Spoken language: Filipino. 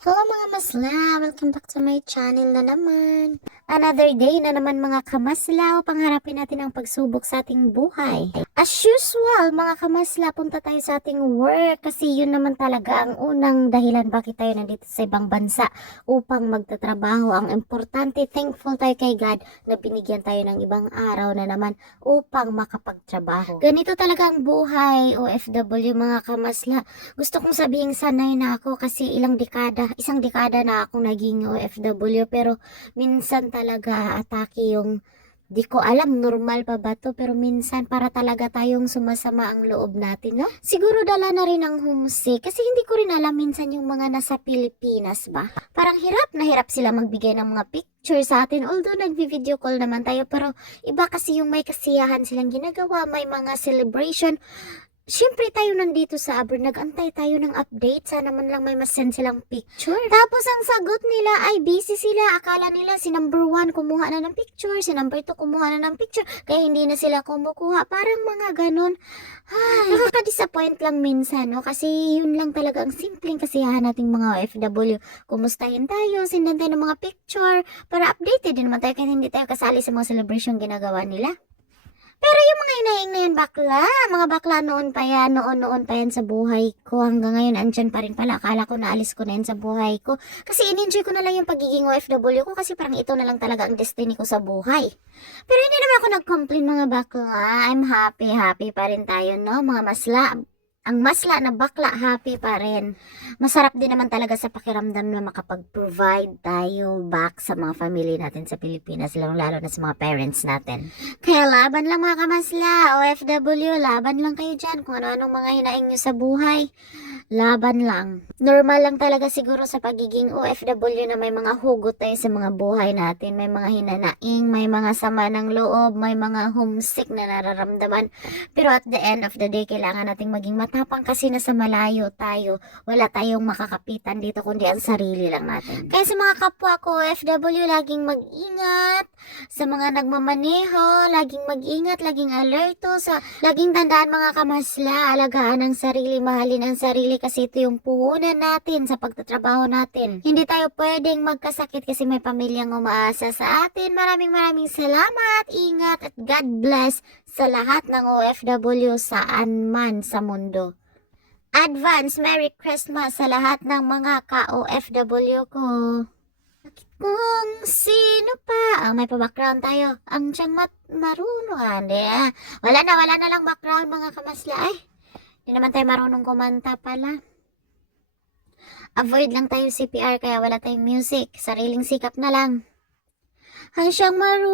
Hello mga masla! Welcome back to my channel na naman. Another day na naman mga kamasla o pangharapin natin ang pagsubok sa ating buhay. As usual mga kamasla, punta tayo sa ating work kasi yun naman talaga ang unang dahilan bakit tayo nandito sa ibang bansa upang magtatrabaho. Ang importante, thankful tayo kay God na binigyan tayo ng ibang araw na naman upang makapagtrabaho. Ganito talaga ang buhay OFW mga kamasla. Gusto kong sabihin sanay na ako kasi isang dekada na akong naging OFW pero minsan talaga atake yung di ko alam normal pa ba to pero minsan para talaga tayong sumasama ang loob natin, no? Siguro dala na rin ang homesick kasi hindi ko rin alam minsan yung mga nasa Pilipinas ba. Parang hirap na hirap sila magbigay ng mga picture sa atin although nagvi-video call naman tayo pero iba kasi yung may kasiyahan silang ginagawa, may mga celebration. Siyempre tayo nandito sa abroad, nag-antay tayo ng update. Sana man lang may masend silang picture. Tapos ang sagot nila ay busy sila. Akala nila si number 1 kumuha na ng picture, si number 2 kumuha na ng picture. Kaya hindi na sila kumukuha. Parang mga ganun. Ay, nakaka-disappoint lang minsan, no? Kasi yun lang talaga ang simpleng kasiyahan nating mga OFW. Kumustahin tayo, sendan tayo ng mga picture para updated din naman tayo kaya hindi tayo kasali sa mga celebration ginagawa nila. Pero yung mga inaing na yan mga bakla noon pa yan sa buhay ko. Hanggang ngayon, andyan pa rin pala. Akala ko naalis ko na yan sa buhay ko. Kasi in-enjoy ko na lang yung pagiging OFW ko kasi parang ito na lang talaga ang destiny ko sa buhay. Pero hindi naman ako nag-complain mga bakla. I'm happy pa rin tayo, no? Mga masla. Ang masla na bakla, happy pa rin. Masarap din naman talaga sa pakiramdam na makapag-provide tayo back sa mga family natin sa Pilipinas, lalo na sa mga parents natin. Kaya laban lang mga kamasla, OFW, laban lang kayo dyan kung ano-anong mga hinaing nyo sa buhay. Laban lang. Normal lang talaga siguro sa pagiging OFW na may mga hugot tayo sa mga buhay natin. May mga hinanaing, may mga sama ng loob, may mga homesick na nararamdaman. Pero at the end of the day, kailangan nating maging matapang kasi nasa malayo tayo. Wala tayong makakapitan dito kundi ang sarili lang natin. Kaya sa mga kapwa ko OFW, laging mag-ingat. Sa mga nagmamaneho, laging mag-ingat, laging alerto. Laging tandaan mga kamasla, alagaan ang sarili, mahalin ang sarili kasi ito yung puhunan natin sa pagtatrabaho natin. Hindi tayo pwedeng magkasakit kasi may pamilyang umaasa sa atin. Maraming salamat, ingat at God bless sa lahat ng OFW saan man sa mundo. Advance Merry Christmas sa lahat ng mga ka-OFW ko. Kung sino pa ang may pa-background tayo, ang siyang marunong. Wala na lang background mga kamasla. Hindi naman tayo marunong kumanta pala. Avoid lang tayo CPR kaya wala tayong music. Sariling sikap na lang. Ang siyang marunong.